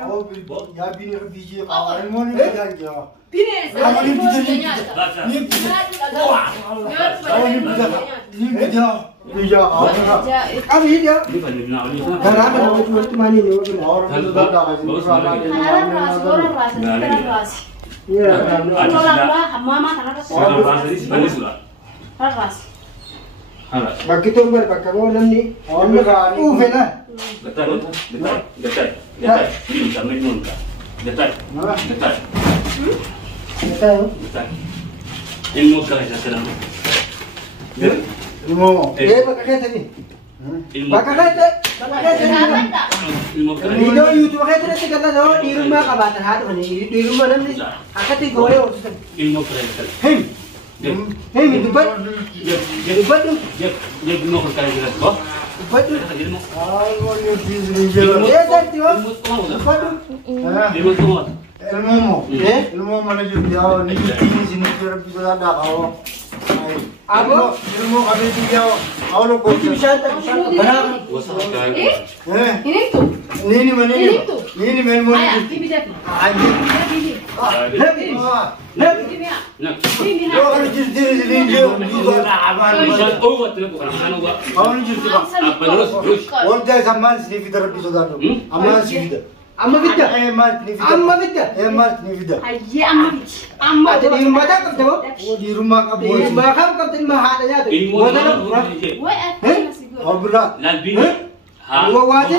أو يا بيني بيجي قارموني بيجي بيني قارموني بيجي بيجي أبي يا أنا أقول ماني begitu berpakai nanti ufena ilmu pakai tadi video YouTube pakai tadi karena lo di rumah kabar hati mana di rumah nanti akan tinggal ilmu Hei, itu buat, jadi buat tu. Dia guna kerja jelas, boh. Buat tu. Oh, ni bisnis jelas. Ya, dah tu. Buat tu. Ilmu semua. Ilmu mana jadi dia ni sini kerja bisa ada kau. Apa? Ilmu kami dia, awak kau bisa tak? Berapa? Ini tu. Ni mana ni? Ni ilmu. Ayah, ini dia. Yo harus jadi linjo, juga aman. Awak ni jadi apa? Orang zaman sini kita lebih sudah tu. Aman sini. Amma bidda. Amma bidda. Ni bidda. Ayah amma Ada di rumah tak tu? Oh di rumah kamu. Di rumah kamu kamu di mana ada tu? Oh berat. Nabi. وواجد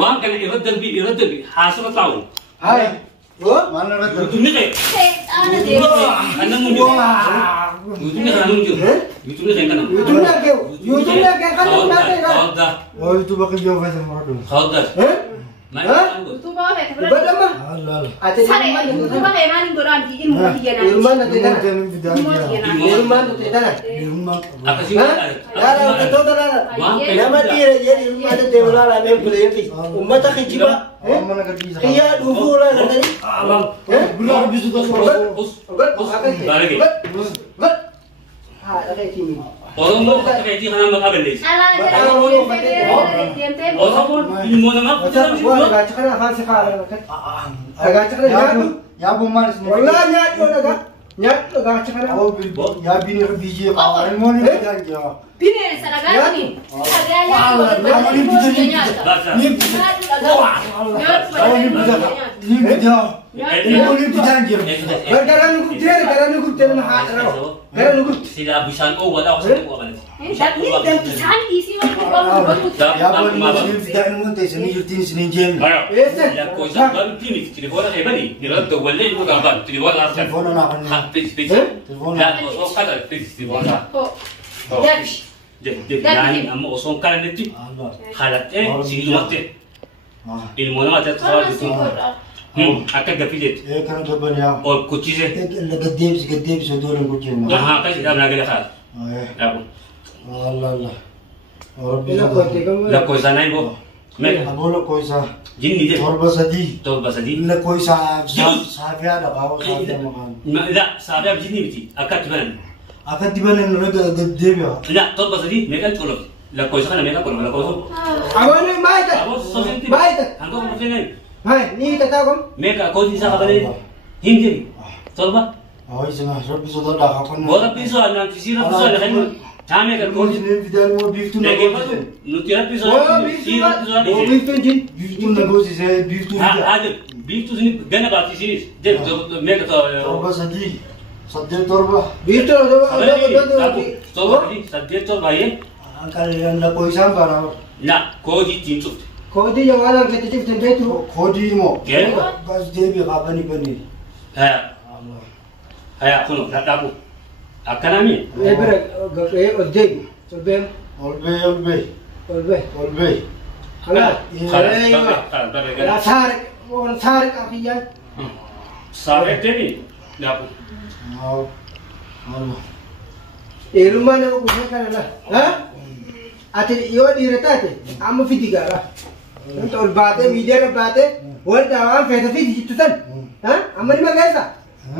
وان كان يردد بي حاسب طاول هاي ما انا ردد يوتيوب انا مو يوتيوب انا مو يوتيوب يوتيوب كان جو فاز المرض خالد ما يوتيوب بدل ما لا ساري يوتيوب كان ما ندوران دي ilmu dia orang mau pakai di mana makan beli. Orang mau di mana makan? Ya bu manis. Wallah nyat agak cakap. Oh ya bini biji qawmoni biji. Bini saragani. Saragani. Ni biji. Ini dijanjir. Karena nunggu dia mahal. Karena nunggu. Tidak bisa wala usah wala. Dan kisan isi Ya bu manis tidak nunggu sini jutin sini jem. Ya kau jangan tini telefon saya bani. Dia tu wala itu gambar telefon asal. Telefon nak. Please. Ya, kau kata please telefon. Jadi nani amma osong kan itu. Halat sini mati. Ilmu nama tu sahaja tu. Akan gapilet. Kan gapan ya. और कुछ चीजें गद्देब से दो रंग कुछ है हाँ कैसे दाम लगे रखा आपको अल्लाह अल्लाह और ला कोई सा नहीं वो मैं बोलो कोई सा जिन नीचे और बस अदी ला कोई सा साफिया दबाओ साफिया मकान لا साफिया जिन नहीं थी अकट दिबन न गद्देब या لا तो बस अदी मैं क्या करूँ ला कोई सा मैं क्या करूँ ला कोई अवन माइट माइट हमको मुझे नहीं हाय नी तता कम मैं का कोई सा बने हिंदी चल बा ओए जना सब भी तो डाका कन वो तो पीसो ना किसी ना पीसो है थामे का कोई ने विद्यान वो बीफ तू लेके बस नुतिया पीसो सीरा पीसो वो बीफ तो जिन बीफ तू नगोसी से बीफ तू हाँ आज बीफ तू जिन गने बात इसी जब मैं का तो बस अदी सद्य तोरबा बीफ तो सद्य तो भाई अंकल ना पैसा बना ना कोई तीन सौ खोदी जवाना के तिचिप ते तू खोदी मो बस देबी गाबनी बनी है सुनो दादाबू अकनामी ए बरे ए देबी ओलबे hala la sar ka fiya sare teni dapu e rumana ko kana la ha ate yo diretate am fitigara तो बातें मीडिया का बातें और दावा फैसला भी जितुतन हाँ अमरी में कैसा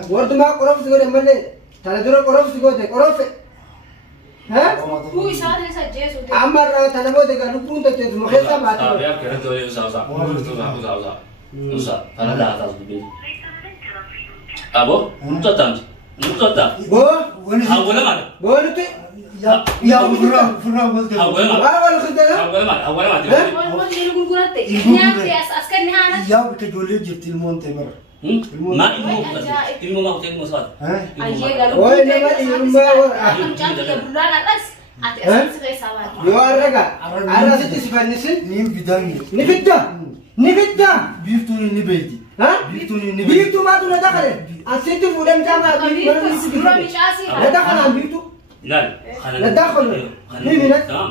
और तुम्हारा कोरम सिगो दे मल्ले ताले दूर कोरम सिगो दे कोरम से ها هو يساعد يسجل عمر تنبوت قال لكم تجد مخيطة ما Ah, biar kira tu dia usah. Usah. Karena dah atas begini. Abo? Untuk tak? بو Awalnya mana? بولتي يا فرا قلت Awalnya mana? ما ولا خدنا Awalnya mana? هو اللي يقول قرأت نيابتي أسكر نهانا يا بتجولي جبت المونتمر Ma ilmu mau ilmu soal. أيه قالوا وين ما يرمى أكم جانت يبلون الرأس أتأسف سكي سواد يوارجع أنا ستسفنسن نيم بداني نبدا بيفتوني نبيتي ها بيفتوني نبيتي بيتو ما تقول دخل أنت فلان جامع برا مش عاسي لا دخل عن بيتو لا لا دخل هي من تمام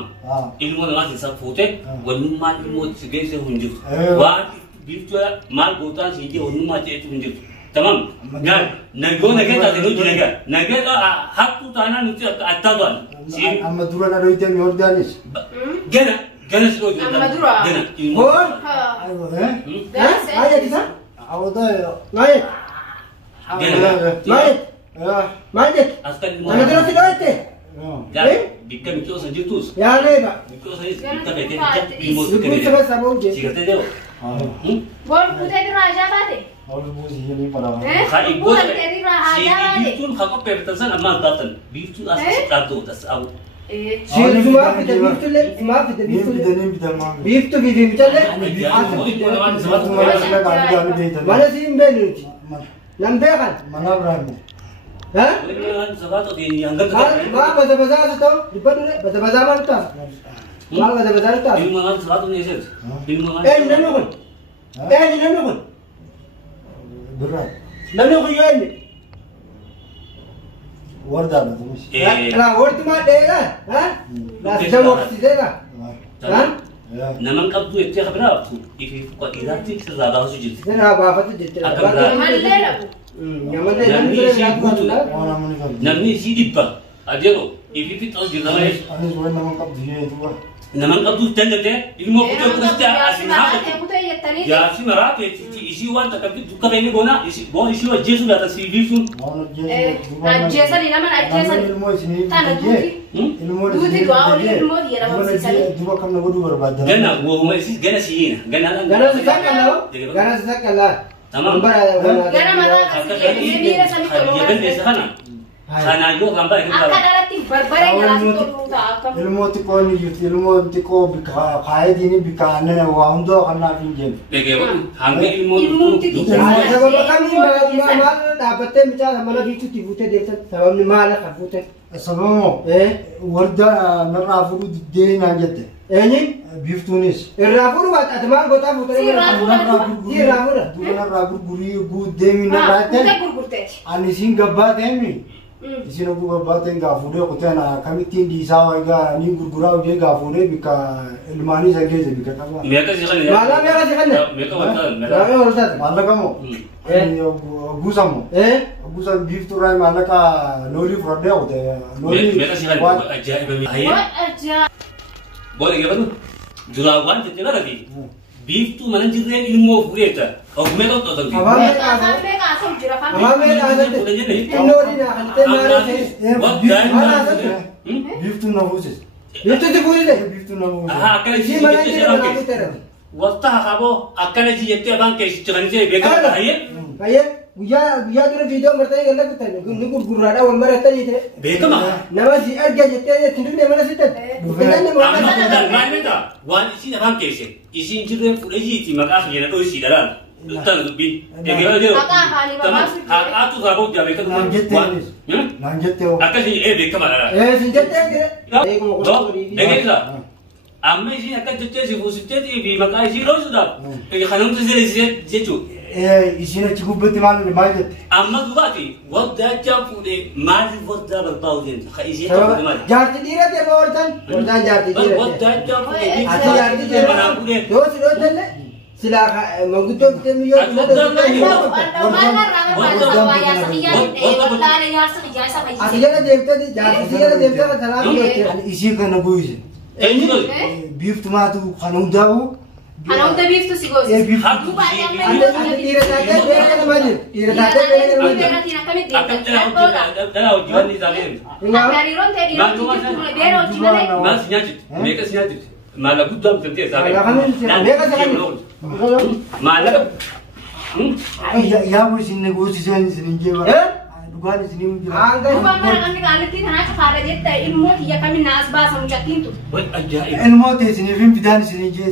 ilmu nama sisa fote wanu ma ilmu segede hunjuk Ayo. wa bitu mal botan siji wanu ma te itu hunjuk tamam gan nago naga ta denu naga naga hakku tana nuti ataban si أما دورنا رويتم يوردانيس gana silo أما درا. gana هو ها أيوة ها هاي كذا عوضة مايت مايت يا مايت askan أنا دلوقتي دلوقتي gan bikam itu sejutus يا ريبا itu saya kita beken ilmu يكون segede سبب سبب جي sikat deo بول بوتي راجع بعدين أول بوز هي para khai بول bol تري si راجع بعدين bitu khako pertasan amma tatan bitu as kado tas au إيه شيل ما في بيفتو لي ما في نيم بيفتو بدا نيم بدا ما بيفتو في بيفتو لي mana sih mbelut lambekan mana berani ha sabato di yang kan ma baza baza itu di mana baza baza mana tuh ma baza baza itu ilmu kan sabato ni sel ilmu kan namukun namukun berat namukun ini warda lah tuh lah waktu mah deh kan ha lah jauh waktu deh kan ha naman kabdu itu ya berapa tu ifi kok irati seraba sujud dan apa apa tuh jadi ما الليلة nyaman deh namni si butu orang mana kan namni si dibba adelo ifi fit os di nama ane sebenarnya nama kap dia itu lah naman kabdu tanda te ilmu ko ko sta asin ha ya si marate isi wan ta kabdu ka beni gona isi bon isi wa jesu da ta si bisu mau أجهزة لنا من أجهزة ilmu sini تانا دوتي ilmu دوتي دعاء ilmu dia dalam sisa ni dua kam na gudu berbada gana wo ma isi gana si ina gana Gana sesak lah tamam Gana mata kasih dia dia sami ya ben desa kana kana yo gamba ini Angka dalam tim barbareng dalam tu tak ilmu ti ko ni yut ilmu ti ko khai dini bikane na waundo kana pinjen bege hamge ilmu ti Sebab kami mal dapatnya bicara mana itu tibute dia sebab ni malah kabute sabamo warda narafu de na jette ini biftunis irafuru wat atma gota putri irafuru narafu guri gu de mi na rate ani singa batemi isino buga baten ga fude ko tana kamitin di sawa ga ni gurgurau de ga fude bika ilmani sange je bika tawa mereka sih kan malah mereka sih kan mereka betul mereka urusat malah kamu gusamo gusan beef turai malah ka lori frode ho de lori mereka sih kan aja bami aja boleh ke betul julawan itu kan lagi beef tu mana jirnya ilmu fureta oh mereka tuh tadi awalnya lori na hante mara beef tu na buses itu dibuat deh beef tu na buses ah kan sih mana itu dia sih nak kita waktu kabo akan sih itu bang kayak jangan sih bega ayat kayak gua tuh video ngerti kan kita nih gurgurada orang mereka itu bega mah nama si arga jette tindu dia mana sih bukan amma dan mana wan isi bang kayak sih isi jirnya fuleji ti maka akhirnya tuh isi dalam tan bin ya gimana dia aku tuh kabo jabe kan lanjut yo akan sih bega mah si jette bega itu amma isi akan jette sih fusi jette bi maka isi lo sudah kayak kanong tuh sih jeju isina chikubeti mal majet amma dubati wadda jafude mali wadda balpawden khaisi jarti dira dia ordan jarti dira wadda jafude ati jarti dira manakude dos le sila maguto temiyo ati jana devta di jarti jana devta ka salam isi kana buise enjul beef tomatu kanung daw أنا وأنت بيفتو سيجوز. Aku Ati tira tate bere kana majin. Tira tate bere kana majin. dah ujian di sana. Mas nyajit, mereka nyajit. Malah budam tentu sana. Mereka sana. Malah. Ya bu sini negosiasi sini je. Dugaan sini mungkin. Bukan mereka kami kalau kita nak cakap dia tak ilmu dia kami nas bahasa muncul itu. Ajaib. Ilmu tu sini film bidan sini je.